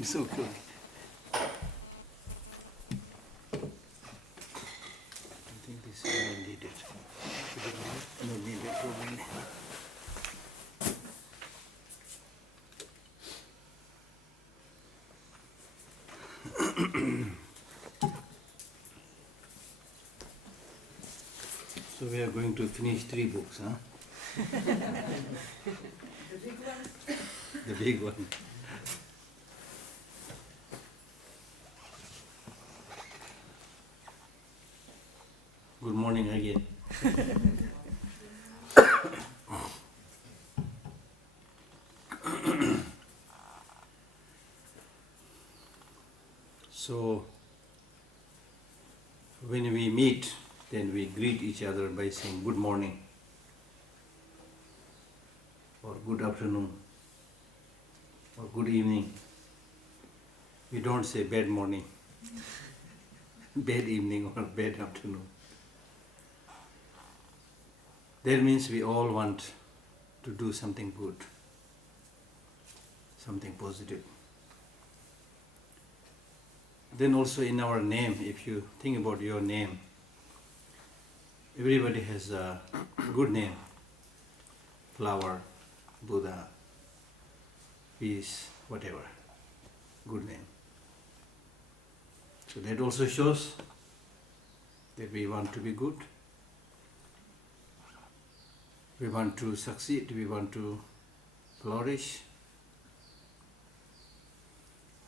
It's okay. I think this is not needed. No needed probably. So we are going to finish 3 books, huh? The big one? The big one. Good morning again. So, when we meet, then we greet each other by saying good morning, or good afternoon, or good evening. We don't say bad morning, bad evening, or bad afternoon. That means we all want to do something good, something positive. Then also in our name, if you think about your name, everybody has a good name. Flower, Buddha, peace, whatever. Good name. So that also shows that we want to be good. We want to succeed, we want to flourish.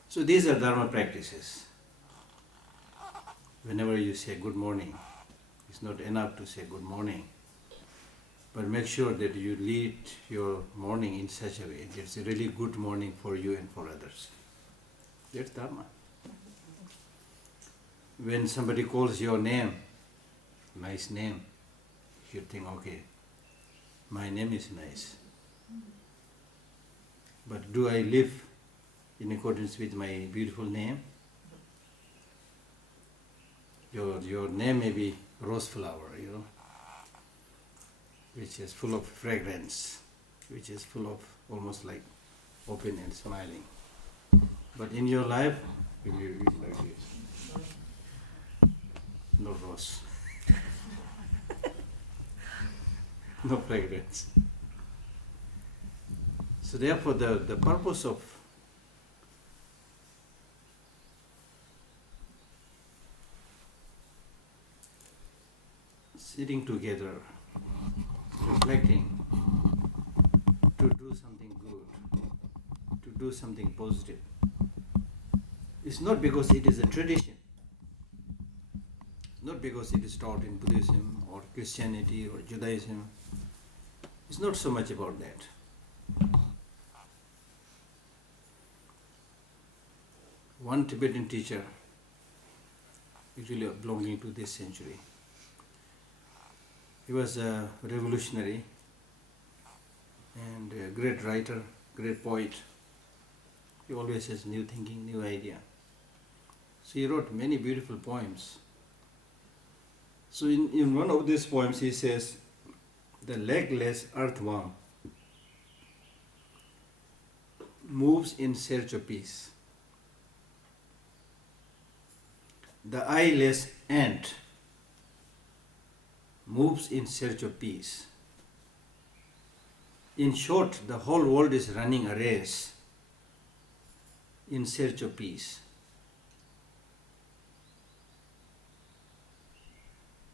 So these are Dharma practices. Whenever you say good morning, it's not enough to say good morning, but make sure that you lead your morning in such a way that it's a really good morning for you and for others. That's Dharma. When somebody calls your name, nice name, you think, okay, my name is nice. But do I live in accordance with my beautiful name? Your name may be rose flower, which is full of fragrance, which is full of almost like open and smiling. But in your life, will you be like this? No rose. No fragrance. So therefore the purpose of sitting together, reflecting, to do something good, to do something positive, it's not because it is a tradition, not because it is taught in Buddhism or Christianity or Judaism. It's not so much about that. One Tibetan teacher, actually belonging to this century, he was a revolutionary and a great writer, great poet. He always has new thinking, new idea. So he wrote many beautiful poems. So in one of these poems he says, the legless earthworm moves in search of peace. The eyeless ant moves in search of peace. In short, the whole world is running a race in search of peace.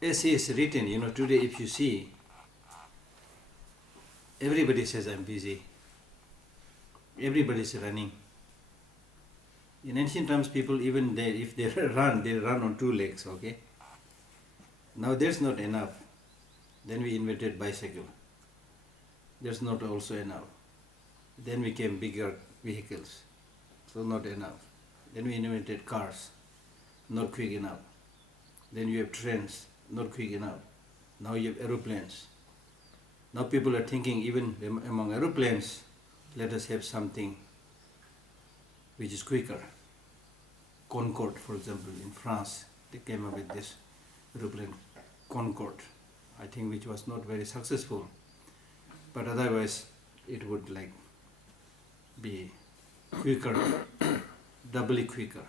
As is written, today if you see, everybody says I'm busy. Everybody is running. In ancient times, people even if they run on 2 legs, okay? Now that's not enough. Then we invented bicycle. That's not also enough. Then we came bigger vehicles. So not enough. Then we invented cars. Not quick enough. Then you have trains. Not quick enough. Now you have aeroplanes. Now people are thinking even among aeroplanes, let us have something which is quicker. Concorde, for example, in France, they came up with this aeroplane, Concorde, I think, which was not very successful. But otherwise, it would be quicker doubly quicker.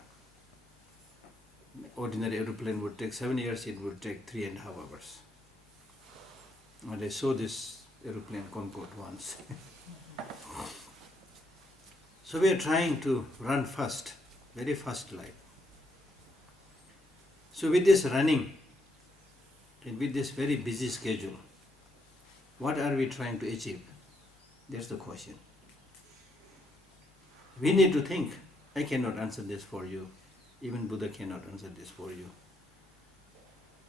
Ordinary aeroplane would take 7 years, it would take 3.5 hours. And I saw this aeroplane Concorde once. So we are trying to run fast, very fast life. So with this running, and with this very busy schedule, what are we trying to achieve? That's the question. We need to think. I cannot answer this for you. Even Buddha cannot answer this for you.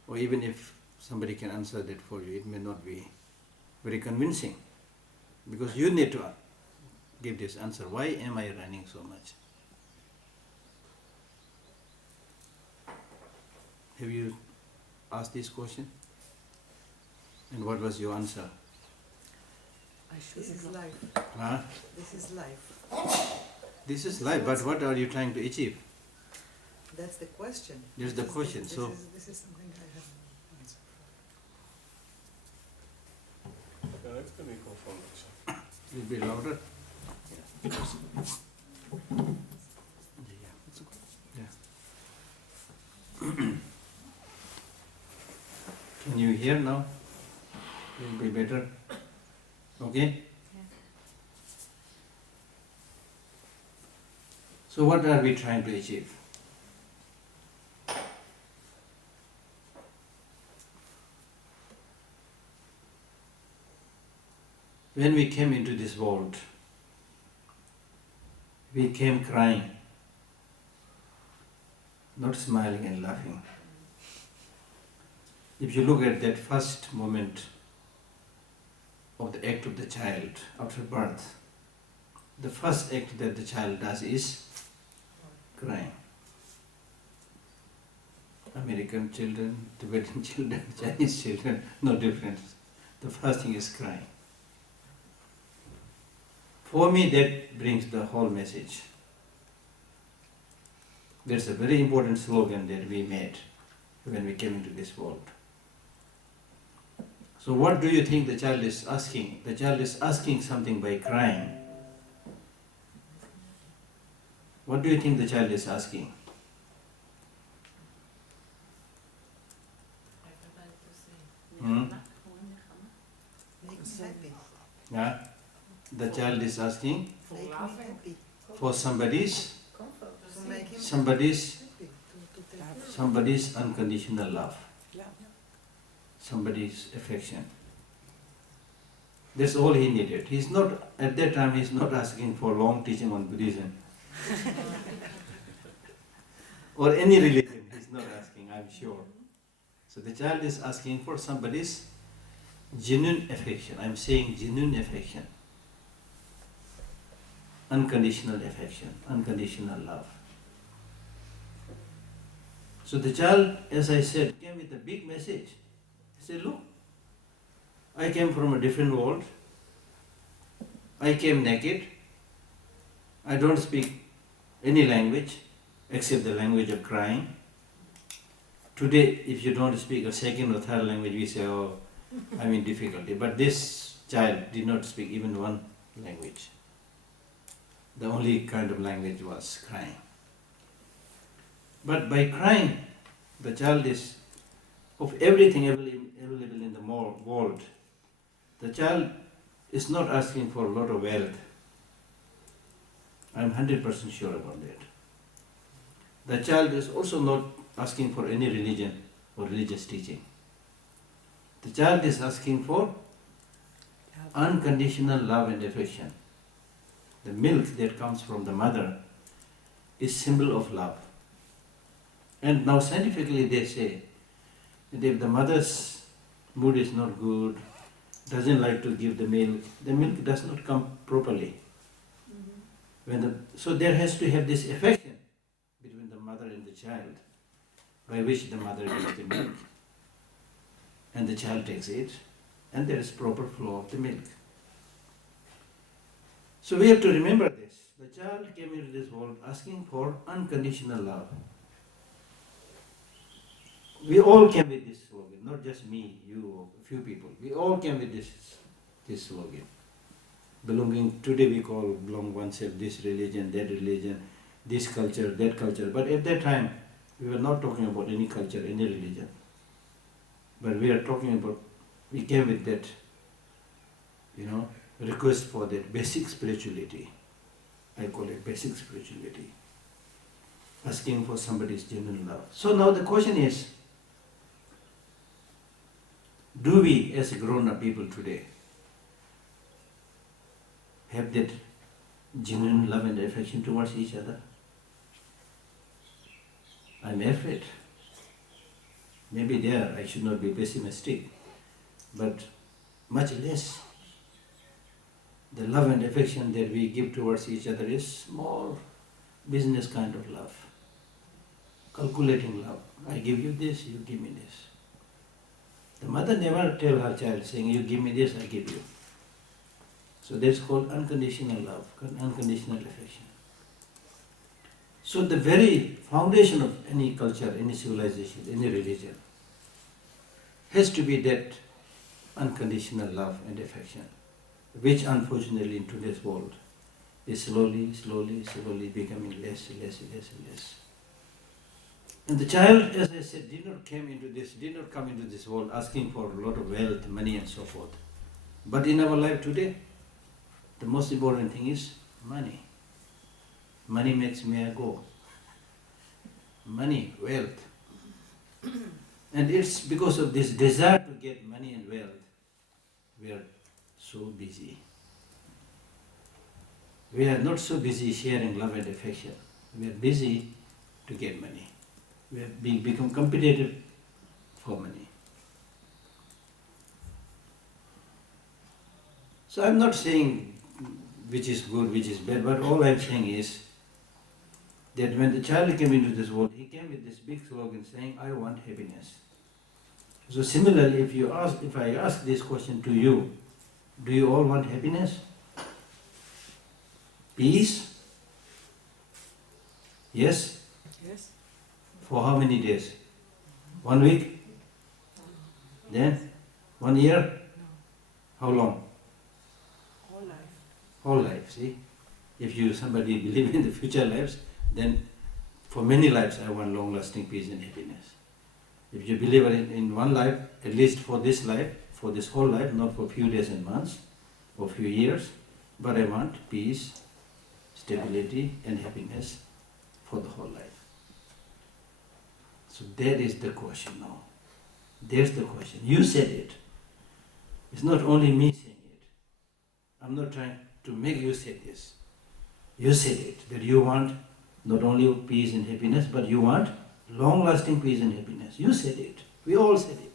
Or even if somebody can answer that for you, it may not be very convincing. Because you need to give this answer. Why am I running so much? Have you asked this question? And what was your answer? This is life. Huh? This is life. This is life, but what are you trying to achieve? That's the question. That's the question. This is something I have no answer for. Yeah, that's the microphone actually. A little bit louder. Yeah. Can you hear now? It will be better. Okay? So what are we trying to achieve? When we came into this world, we came crying, not smiling and laughing. If you look at that first moment of the act of the child after birth, the first act that the child does is crying. American children, Tibetan children, Chinese children, no difference. The first thing is crying. For me, that brings the whole message. There's a very important slogan that we made when we came into this world. So what do you think the child is asking? The child is asking something by crying. What do you think the child is asking? Hmm? Make me happy. Yeah? The child is asking Make me happy. for somebody's To make him somebody's happy. To take care of somebody's unconditional love, him. somebody's affection. That's all he needed. He's not, at that time, he's not asking for long teaching on Buddhism. Or any religion, he's not asking, I'm sure. So the child is asking for somebody's genuine affection. I'm saying genuine affection. Unconditional affection, unconditional love. So the child, as I said, came with a big message. He said, look, I came from a different world. I came naked. I don't speak any language except the language of crying. Today, if you don't speak a second or third language, we say, oh, I'm in difficulty. But this child did not speak even one language. The only kind of language was crying. But by crying, the child is, of everything available in the world, the child is not asking for a lot of wealth. I'm 100% sure about that. The child is also not asking for any religion or religious teaching. The child is asking for unconditional love and affection. The milk that comes from the mother is symbol of love. And now scientifically they say that if the mother's mood is not good, doesn't like to give the milk does not come properly. So there has to have this affection between the mother and the child, by which the mother gives the milk and the child takes it, and there is proper flow of the milk. So we have to remember this. The child came into this world asking for unconditional love. We all came with this slogan, not just me, you, or a few people. We all came with this slogan. Belonging, today we call belong oneself this religion, that religion. this culture, that culture. But at that time, we were not talking about any culture, any religion. But we are talking about, we came with that, request for that basic spirituality. I call it basic spirituality. Asking for somebody's genuine love. So now the question is, do we as grown-up people today have that genuine love and affection towards each other? I'm afraid. Maybe there I should not be pessimistic, but much less. The love and affection that we give towards each other is small business kind of love. Calculating love. I give you this, you give me this. The mother never tell her child saying, you give me this, I give you. So that's called unconditional love, unconditional affection. So the very foundation of any culture, any civilization, any religion has to be that unconditional love and affection, which unfortunately in today's world is slowly becoming less. And the child, as I said, did not come into this world asking for a lot of wealth, money and so forth. But in our life today, the most important thing is money. Money makes me go. Money, wealth. And it's because of this desire to get money and wealth, we are so busy. We are not so busy sharing love and affection. We are busy to get money. We have become competitive for money. So I'm not saying which is good, which is bad, but all I'm saying is that when the child came into this world, he came with this big slogan saying, I want happiness. So similarly, if I ask this question to you, do you all want happiness? Peace? Yes? Yes. For how many days? 1 week? Then? 1 year? How long? Whole life. Whole life, see? If somebody believe in the future lives, then for many lives I want long-lasting peace and happiness. If you believe in one life, at least for this life, for this whole life, not for few days and months, or few years, but I want peace, stability and happiness for the whole life. So that is the question now. There's the question. You said it. It's not only me saying it. I'm not trying to make you say this. You said it, that you want not only peace and happiness, but you want long-lasting peace and happiness. You said it. We all said it.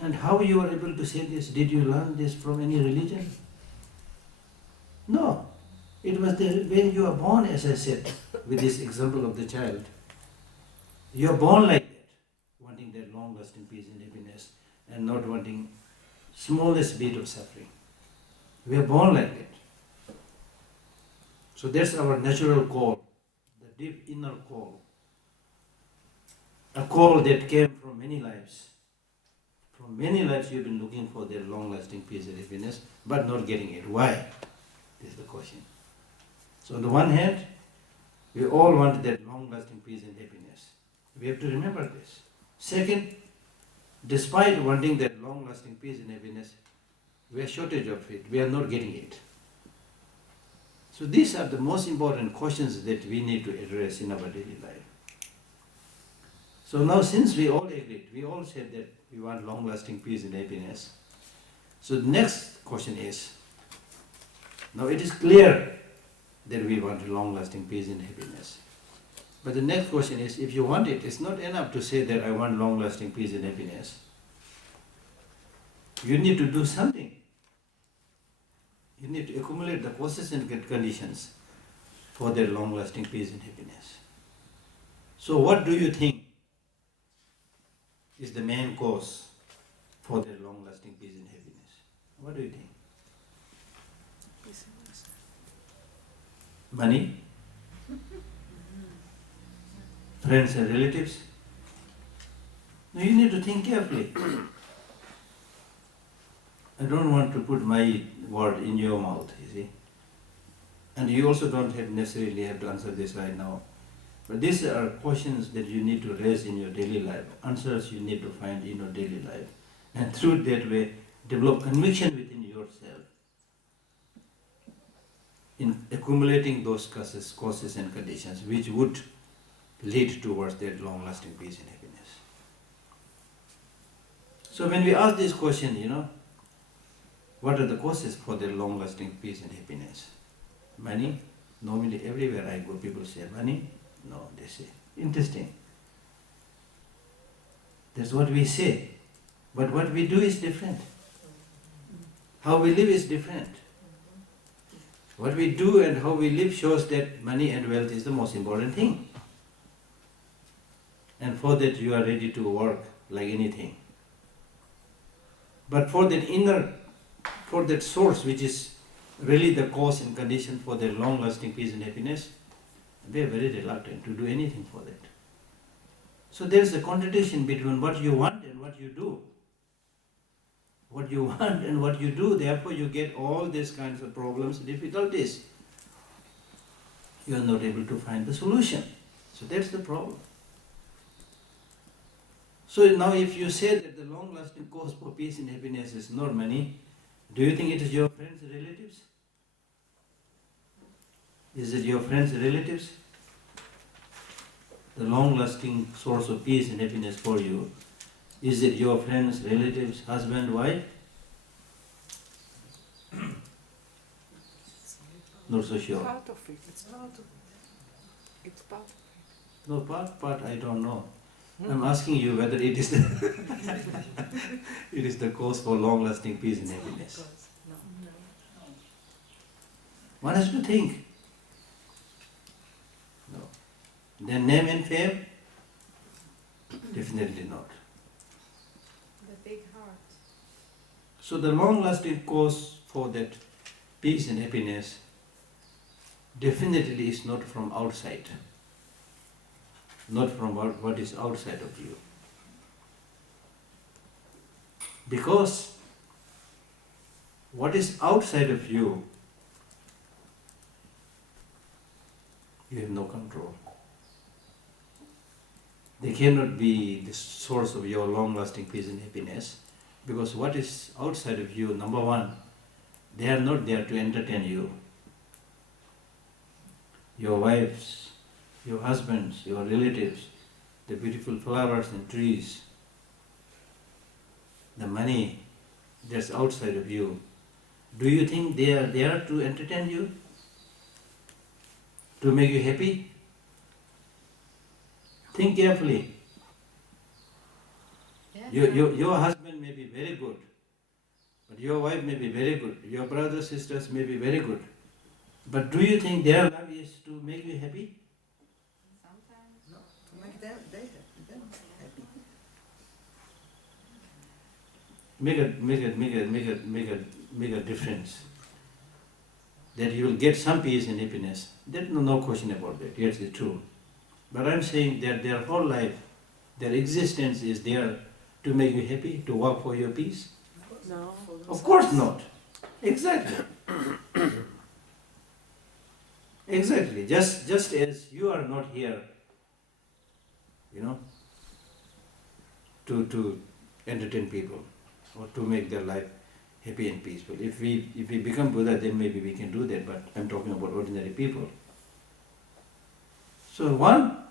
And how you are able to say this? Did you learn this from any religion? No. It was when you are born, as I said, with this example of the child. You are born like that, wanting that long-lasting peace and happiness, and not wanting smallest bit of suffering. We are born like that. So that's our natural call, the deep inner call. A call that came from many lives. From many lives you've been looking for that long-lasting peace and happiness, but not getting it. Why? This is the question. So on the one hand, we all want that long-lasting peace and happiness. We have to remember this. Second, despite wanting that long-lasting peace and happiness, we are shortage of it. We are not getting it. So these are the most important questions that we need to address in our daily life. So now since we all agreed, we all said that we want long-lasting peace and happiness. So the next question is, now it is clear that we want long-lasting peace and happiness. But the next question is, if you want it, it's not enough to say that I want long-lasting peace and happiness. You need to do something. You need to accumulate the causes and conditions for their long-lasting peace and happiness. So what do you think is the main cause for their long-lasting peace and happiness? What do you think? Money? Friends and relatives? No, you need to think carefully. I don't want to put my word in your mouth, you see. And you also don't necessarily have to answer this right now. But these are questions that you need to raise in your daily life, answers you need to find in your daily life. And through that way, develop conviction within yourself in accumulating those causes and conditions which would lead towards that long-lasting peace and happiness. So when we ask this question, what are the causes for their long-lasting peace and happiness? Money? Normally everywhere I go, people say money. No, they say. Interesting. That's what we say. But what we do is different. How we live is different. What we do and how we live shows that money and wealth is the most important thing. And for that you are ready to work like anything. But for that source which is really the cause and condition for their long-lasting peace and happiness, they are very reluctant to do anything for that. So there is a contradiction between what you want and what you do. What you want and what you do, therefore you get all these kinds of problems, difficulties. You are not able to find the solution. So that's the problem. So now if you say that the long-lasting cause for peace and happiness is not money, do you think it is your friends and relatives? Is it your friends and relatives? The long-lasting source of peace and happiness for you, is it your friends, relatives, husband, wife? Not so sure. Part of it. It's part of it. It's part of it. No, part I don't know. I'm asking you whether it is the it is the cause for long-lasting peace and happiness. No. One has to think. No. Then name and fame? Definitely not. The big heart. So the long-lasting cause for that peace and happiness definitely is not from outside. Not from what is outside of you. Because what is outside of you, you have no control. They cannot be the source of your long-lasting peace and happiness, because what is outside of you, number one, they are not there to entertain you. Your wives, your husbands, your relatives, the beautiful flowers and trees, the money that's outside of you. Do you think they are there to entertain you? To make you happy? Think carefully. Yeah. Your husband may be very good, but your wife may be very good, your brothers, sisters may be very good. But do you think their love is to make you happy? Sometimes. No. To make them happy. Make a difference. That you will get some peace and happiness. There's no question about that. Yes, it's true. But I'm saying that their whole life, their existence is there to make you happy, to work for your peace. No. Of course not. Exactly. Exactly. Just as you are not here, to entertain people or to make their life happy and peaceful. If we become Buddha, then maybe we can do that, but I'm talking about ordinary people. So one,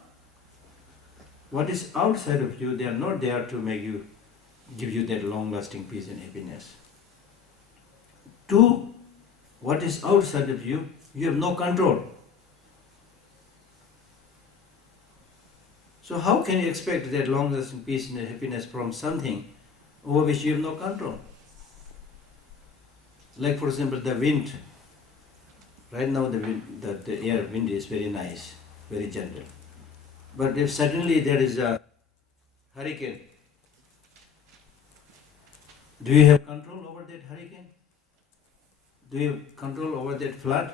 what is outside of you, they are not there to give you that long-lasting peace and happiness. Two, what is outside of you, you have no control. So how can you expect that long-lasting peace and happiness from something over which you have no control? Like for example, the wind. Right now the air wind is very nice, very gentle. But if suddenly there is a hurricane, do you have control over that hurricane? Do you have control over that flood?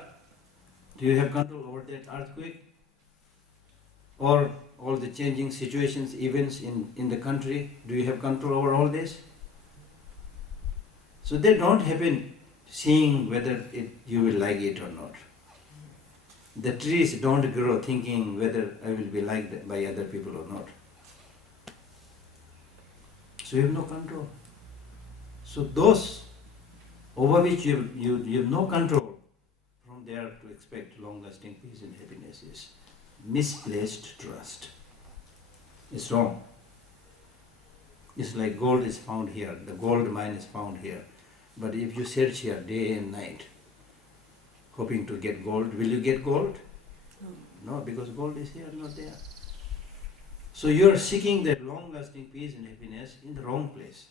Do you have control over that earthquake? Or all the changing situations, events in the country? Do you have control over all this? So they don't happen seeing whether you will like it or not. The trees don't grow thinking whether I will be liked by other people or not. So you have no control. So those over which you have no control, from there to expect long-lasting peace and happiness is misplaced trust. It's wrong. It's like gold is found here, the gold mine is found here. But if you search here day and night, hoping to get gold, will you get gold? No, because gold is here, not there. So you are seeking that long-lasting peace and happiness in the wrong place.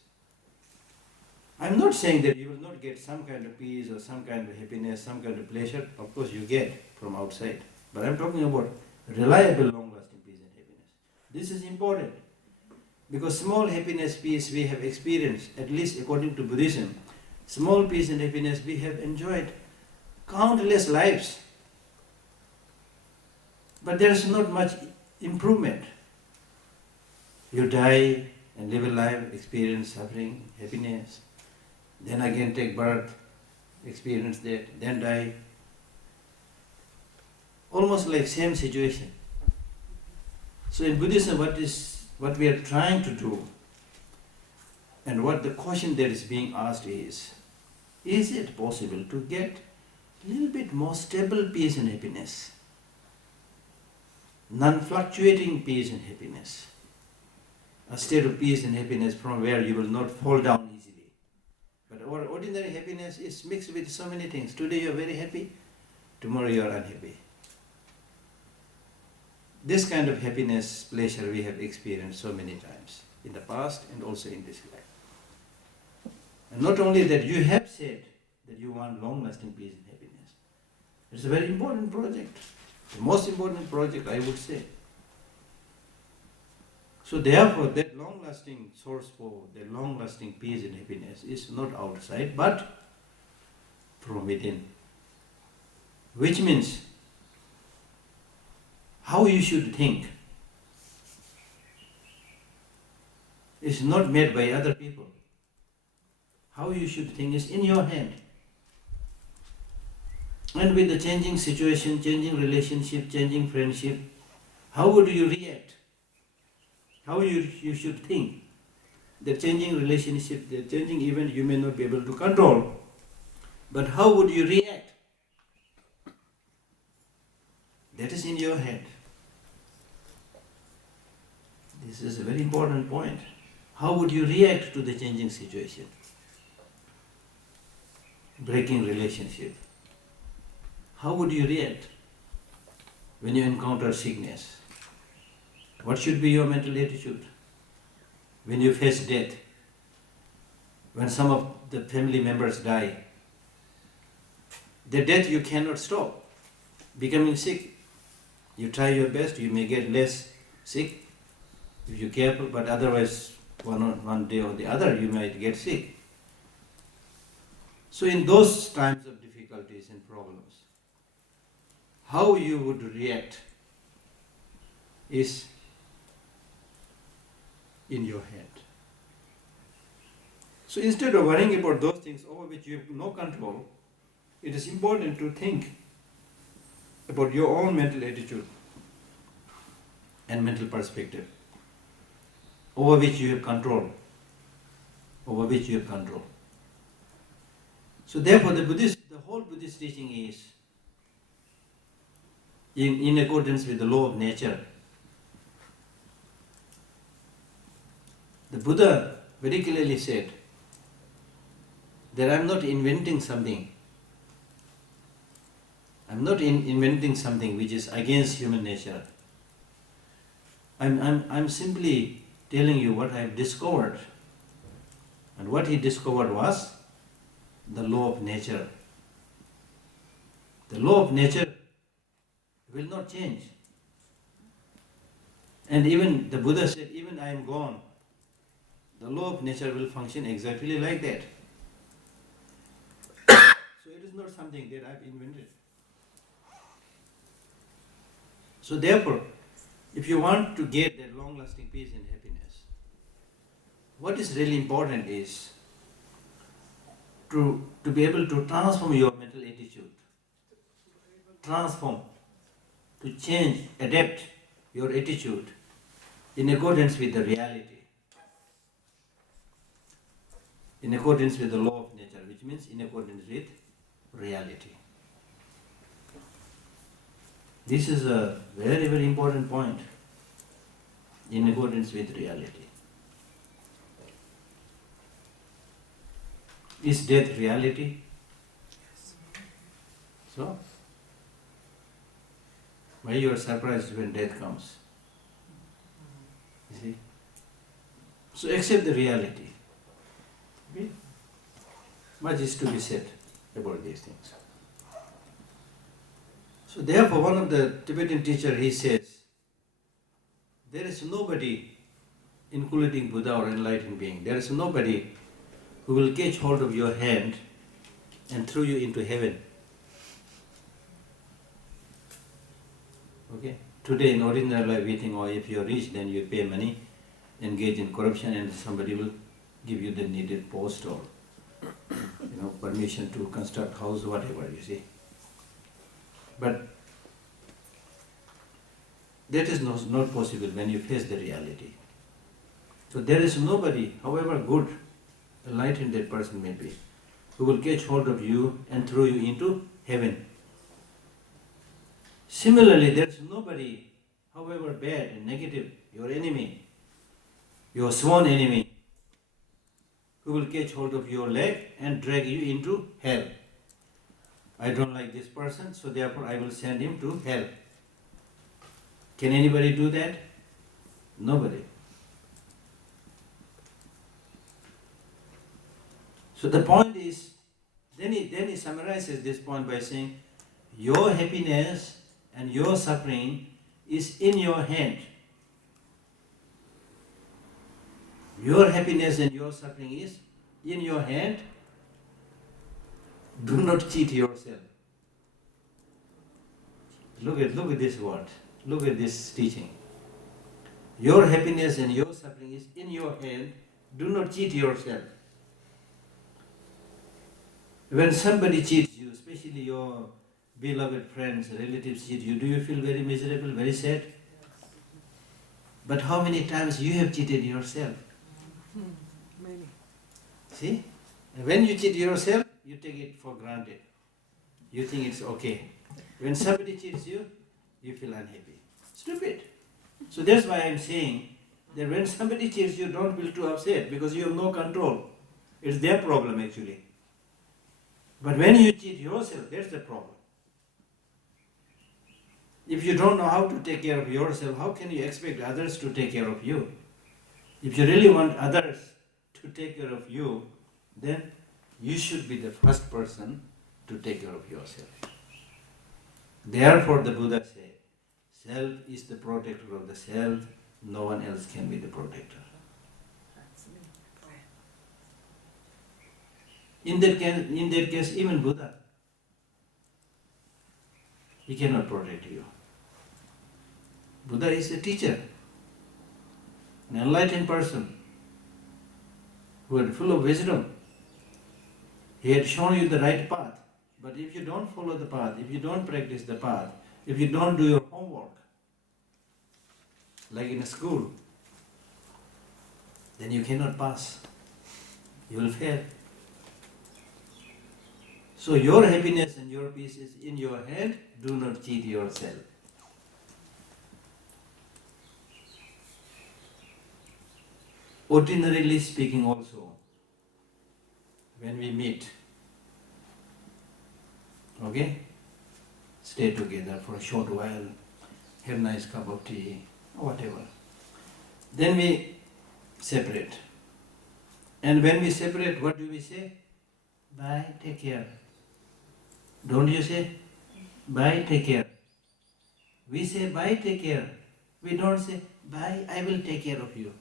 I'm not saying that you will not get some kind of peace or some kind of happiness, some kind of pleasure. Of course you get from outside. But I'm talking about reliable long-lasting peace and happiness. This is important. Because small happiness, peace we have experienced, at least according to Buddhism, small peace and happiness we have enjoyed countless lives. But there is not much improvement. You die and live a life, experience suffering, happiness, then again take birth, experience that, then die. Almost like same situation. So in Buddhism, what we are trying to do, and what the question that is being asked is it possible to get a little bit more stable peace and happiness, non-fluctuating peace and happiness, a state of peace and happiness from where you will not fall down easily. But our ordinary happiness is mixed with so many things. Today you are very happy, tomorrow you are unhappy. This kind of happiness, pleasure we have experienced so many times in the past and also in this life. And not only that, you have said that you want long-lasting peace and happiness. It's a very important project, the most important project I would say. So therefore, that long-lasting source for the long-lasting peace and happiness is not outside, but from within. Which means, how you should think is not made by other people. How you should think is in your hand. And with the changing situation, changing relationship, changing friendship, how would you react? How you should think. The changing relationship, the changing event you may not be able to control. But how would you react? That is in your hand. This is a very important point. How would you react to the changing situation? Breaking relationship. How would you react when you encounter sickness? What should be your mental attitude? When you face death, when some of the family members die, the death you cannot stop. Becoming sick, you try your best, you may get less sick if you're careful, but otherwise one day or the other you might get sick. So in those times of difficulties and problems, how you would react is in your hand. So instead of worrying about those things over which you have no control, it is important to think about your own mental attitude and mental perspective over which you have control. Over which you have control. So therefore the whole Buddhist teaching is in accordance with the law of nature. The Buddha very clearly said that I am not inventing something. I am not inventing something which is against human nature. I'm simply telling you what I have discovered. And what he discovered was the law of nature. The law of nature will not change. And even the Buddha said, even I am gone, the law of nature will function exactly like that. So it is not something that I have invented. So therefore, if you want to get that long-lasting peace and happiness, what is really important is to be able to transform your mental attitude, transform, to change, adapt your attitude in accordance with the reality, in accordance with the law of nature, which means in accordance with reality. This is a very, very important point, in accordance with reality. Is death reality? So, why you are surprised when death comes? You see? So accept the reality. Okay? Much is to be said about these things. So therefore one of the Tibetan teacher, he says, there is nobody, including Buddha or enlightened being, there is nobody who will catch hold of your hand and throw you into heaven. Okay? Today in ordinary life we think, oh, if you are rich then you pay money, engage in corruption, and somebody will give you the needed post or permission to construct house, whatever, you see. But that is not possible when you face the reality. So there is nobody, however good, enlightened that person may be, who will catch hold of you and throw you into heaven. Similarly, there is nobody, however bad and negative, your enemy, your sworn enemy, who will catch hold of your leg and drag you into hell. I don't like this person, so therefore I will send him to hell. Can anybody do that? Nobody. So the point is, then he summarizes this point by saying, your happiness and your suffering is in your hand. Your happiness and your suffering is in your hand. Do not cheat yourself. Look at this word. Look at this teaching. Your happiness and your suffering is in your hand. Do not cheat yourself. When somebody cheats you, especially your beloved friends, relatives cheat you, do you feel very miserable, very sad? But how many times you have cheated yourself? Many. See? And when you cheat yourself, you take it for granted. You think it's okay. When somebody cheats you, you feel unhappy. Stupid. So that's why I'm saying that when somebody cheats you, don't feel too upset because you have no control. It's their problem actually. But when you cheat yourself, that's the problem. If you don't know how to take care of yourself, how can you expect others to take care of you? If you really want others to take care of you, then you should be the first person to take care of yourself. Therefore the Buddha said, self is the protector of the self, no one else can be the protector. That's me. In that case, even Buddha, he cannot protect you. Buddha is a teacher, an enlightened person who is full of wisdom. He had shown you the right path. But if you don't follow the path, if you don't practice the path, if you don't do your homework, like in a school, then you cannot pass. You will fail. So your happiness and your peace is in your hand. Do not cheat yourself. Ordinarily speaking also, when we meet, okay, stay together for a short while, have a nice cup of tea, or whatever. Then we separate. And when we separate, what do we say? Bye, take care. Don't you say? Bye, take care. We say bye, take care. We don't say bye, I will take care of you.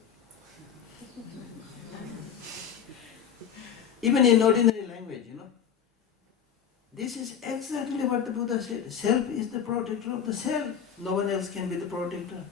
Even in ordinary language, this is exactly what the Buddha said. Self is the protector of the self. No one else can be the protector.